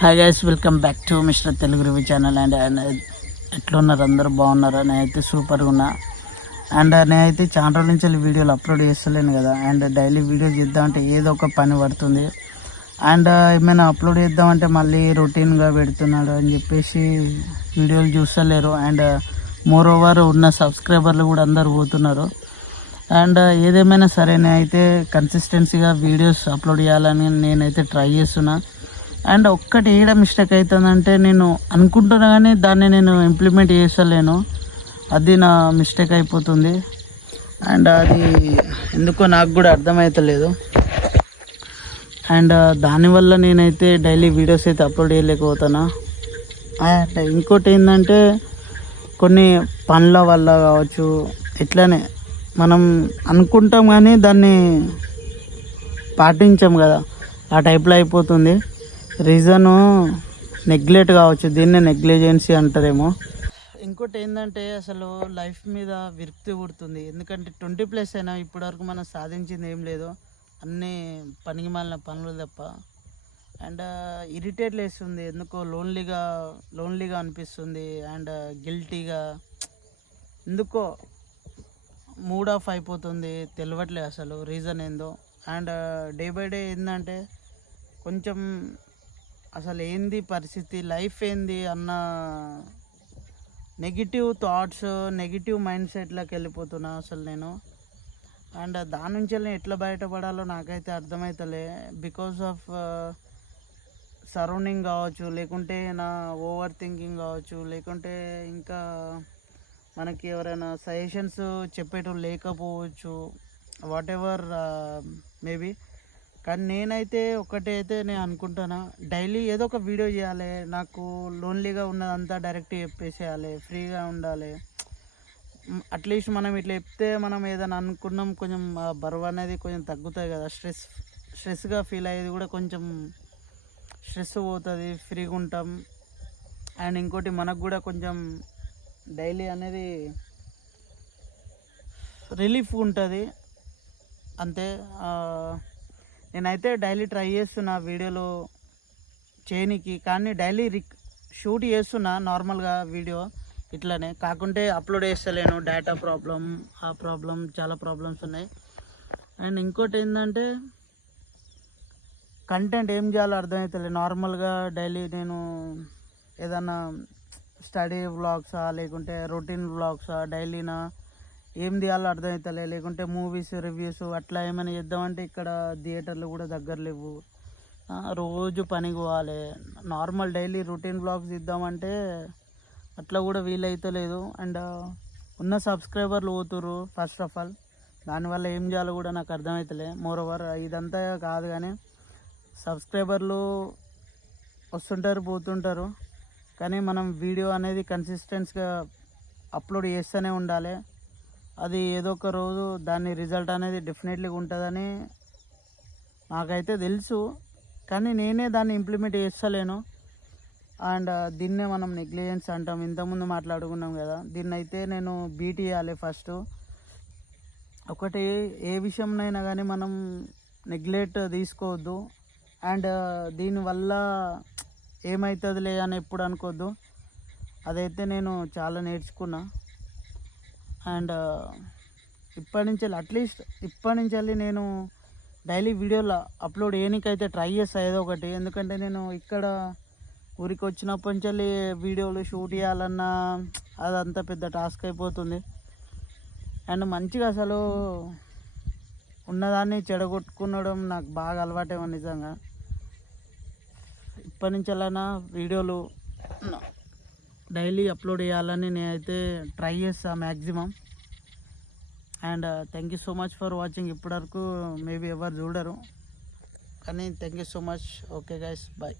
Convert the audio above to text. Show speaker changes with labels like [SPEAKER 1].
[SPEAKER 1] Hi guys welcome back to mister Telugu review channel and and ఎట్లున్నారు అందరూ బాగున్నారా? నేనైతే సూపర్గా ఉన్నా. అండ్ uh, నేనైతే చాలా రోజుల నుంచి వీడియోలు అప్లోడ్ చేస్తలేను కదా. అండ్ డైలీ వీడియో చేద్దామంటే ఏదో ఒక పని పడుతుంది. అండ్ uh, ఏమైనా అప్లోడ్ చేద్దామంటే మళ్ళీ రొటీన్గా పెడుతున్నాడు అని చెప్పేసి వీడియోలు చూస్తలేరు. అండ్ మోర్ ఓవర్ ఉన్న సబ్స్క్రైబర్లు కూడా అందరు పోతున్నారు. అండ్ uh, ఏదేమైనా సరే నేనైతే కన్సిస్టెన్సీగా వీడియోస్ అప్లోడ్ చేయాలని నేనైతే ట్రై చేస్తున్నాను అండ్ ఒక్కటి ఏడ మిస్టేక్ అవుతుందంటే నేను అనుకుంటున్నా కానీ దాన్ని నేను ఇంప్లిమెంట్ చేస్తలేను. అది నా మిస్టేక్ అయిపోతుంది. అండ్ అది ఎందుకో నాకు కూడా అర్థమవుతలేదు అండ్ దానివల్ల నేనైతే డైలీ వీడియోస్ అయితే అప్లోడ్ చేయలేకపోతున్నా. అండ్ ఇంకోటి ఏంటంటే కొన్ని పనుల వల్ల కావచ్చు ఇట్లానే మనం అనుకుంటాం కానీ దాన్ని పాటించాం కదా. ఆ టైప్లో అయిపోతుంది. రీజను నెగ్లెక్ట్ కావచ్చు దీన్నే నెగ్లిజెన్సీ అంటారేమో. ఇంకోటి ఏంటంటే అసలు లైఫ్ మీద విరక్తి పుడుతుంది. ఎందుకంటే ట్వంటీ ప్లస్ అయినా ఇప్పటివరకు మనం సాధించింది ఏం లేదు. అన్నీ పనికి మాలిన పనులు తప్ప. అండ్ ఇరిటేట్ లేస్తుంది. ఎందుకో లోన్లీగా లోన్లీగా అనిపిస్తుంది. అండ్ గిల్టీగా. ఎందుకో మూడ్ ఆఫ్ అయిపోతుంది. తెలియట్లేదు అసలు రీజన్ ఏందో. అండ్ డే బై డే ఏంటంటే కొంచెం అసలు ఏంది పరిస్థితి? లైఫ్ ఏంది అన్న నెగిటివ్ థాట్స్ నెగిటివ్ మైండ్ సెట్లోకి వెళ్ళిపోతున్నా అసలు నేను. అండ్ దాని నుంచి నేను ఎట్లా బయటపడాలో నాకైతే అర్థమవుతలే బికాస్ ఆఫ్ సరౌండింగ్ కావచ్చు లేకుంటే నా ఓవర్ థింకింగ్ కావచ్చు లేకుంటే ఇంకా మనకి ఎవరైనా సజెషన్స్ చెప్పేటోళ్ళు లేకపోవచ్చు వాట్ ఎవర్ మేబీ కానీ నేనైతే ఒకటే అయితే నేను అనుకుంటానా డైలీ ఏదో ఒక వీడియో చేయాలి నాకు లోన్లీగా ఉన్నదంతా డైరెక్ట్ చెప్పేసేయాలి ఫ్రీగా ఉండాలి. అట్లీస్ట్ మనం ఇట్లా చెప్తే మనం ఏదైనా అనుకున్నాం కొంచెం ఆ బరువు అనేది కొంచెం తగ్గుతుంది కదా. స్ట్రెస్ స్ట్రెస్గా ఫీల్ అయ్యేది కూడా కొంచెం స్ట్రెస్ పోతుంది ఫ్రీగా ఉంటాం. అండ్ ఇంకోటి మనకు కూడా కొంచెం డైలీ అనేది రిలీఫ్ ఉంటుంది. అంతే నేనైతే డైలీ ట్రై చేస్తున్నా వీడియోలు చేయనికి కానీ డైలీ రిక్ షూట్ చేస్తున్నా నార్మల్గా వీడియో ఇట్లానే. కాకుంటే అప్లోడ్ చేస్తలేను డేటా ప్రాబ్లం ఆ ప్రాబ్లం చాలా ప్రాబ్లమ్స్ ఉన్నాయి. అండ్ ఇంకోటి ఏంటంటే కంటెంట్ ఏం చేయాలో అర్థమవుతలేదు నార్మల్గా డైలీ నేను ఏదన్నా స్టడీ వ్లాగ్సా లేకుంటే రొటీన్ వ్లాగ్సా డైలీనా ఏం తీయాలో అర్థమవుతలే లేకుంటే మూవీస్ రివ్యూస్ అట్లా ఏమైనా చేద్దామంటే ఇక్కడ థియేటర్లు కూడా దగ్గర లేవు. రోజు పనికి పోవాలి. నార్మల్ డైలీ రొటీన్ బ్లాగ్స్ ఇద్దామంటే అట్లా కూడా వీలైతలేదు. అండ్ ఉన్న సబ్స్క్రైబర్లు పోతురు ఫస్ట్ ఆఫ్ ఆల్ దానివల్ల ఏం చేయాలో కూడా నాకు అర్థమవుతలే మోర్ ఓవర్ ఇదంతా కాదు కానీ సబ్స్క్రైబర్లు వస్తుంటారు పోతుంటారు. కానీ మనం వీడియో అనేది కన్సిస్టెన్స్గా అప్లోడ్ చేస్తూనే ఉండాలి. అది ఏదో ఒక రోజు దాని రిజల్ట్ అనేది డెఫినెట్లీగా ఉంటుందని నాకైతే తెలుసు. కానీ నేనే దాన్ని ఇంప్లిమెంట్ చేస్తలేను. అండ్ uh, దీన్నే మనం నెగ్లిజెన్స్ అంటాం. ఇంతకుముందు మాట్లాడుకున్నాం కదా. దీన్ని అయితే నేను బీట్ చేయాలి ఫస్ట్ ఒకటి ఏ విషయంనైనా కానీ మనం నెగ్లెక్ట్ తీసుకోవద్దు. అండ్ uh, దీనివల్ల ఏమవుతుందిలే అని ఎప్పుడు అనుకోవద్దు. అదైతే నేను చాలా నేర్చుకున్నా. అండ్ ఇప్పటి నుంచి అట్లీస్ట్ ఇప్పటి నుంచి వెళ్ళి నేను డైలీ వీడియోలు అప్లోడ్ చేయనికైతే ట్రై చేస్తా ఏదో ఒకటి. ఎందుకంటే నేను ఇక్కడ ఊరికి వచ్చినప్పటి నుంచి వెళ్ళి వీడియోలు షూట్ చేయాలన్నా అదంతా పెద్ద టాస్క్ అయిపోతుంది. అండ్ మంచిగా అసలు ఉన్నదాన్ని చెడగొట్టుకునడం నాకు బాగా అలవాటేమో నిజంగా. ఇప్పటి నుంచి వీడియోలు డైలీ అప్లోడ్ చేయాలని నేనైతే ట్రై చేస్తాను maximum and thank you so much for watching ఇప్పటివరకు మేబీ ఎవరు చూడరు. కానీ thank you so much okay guys bye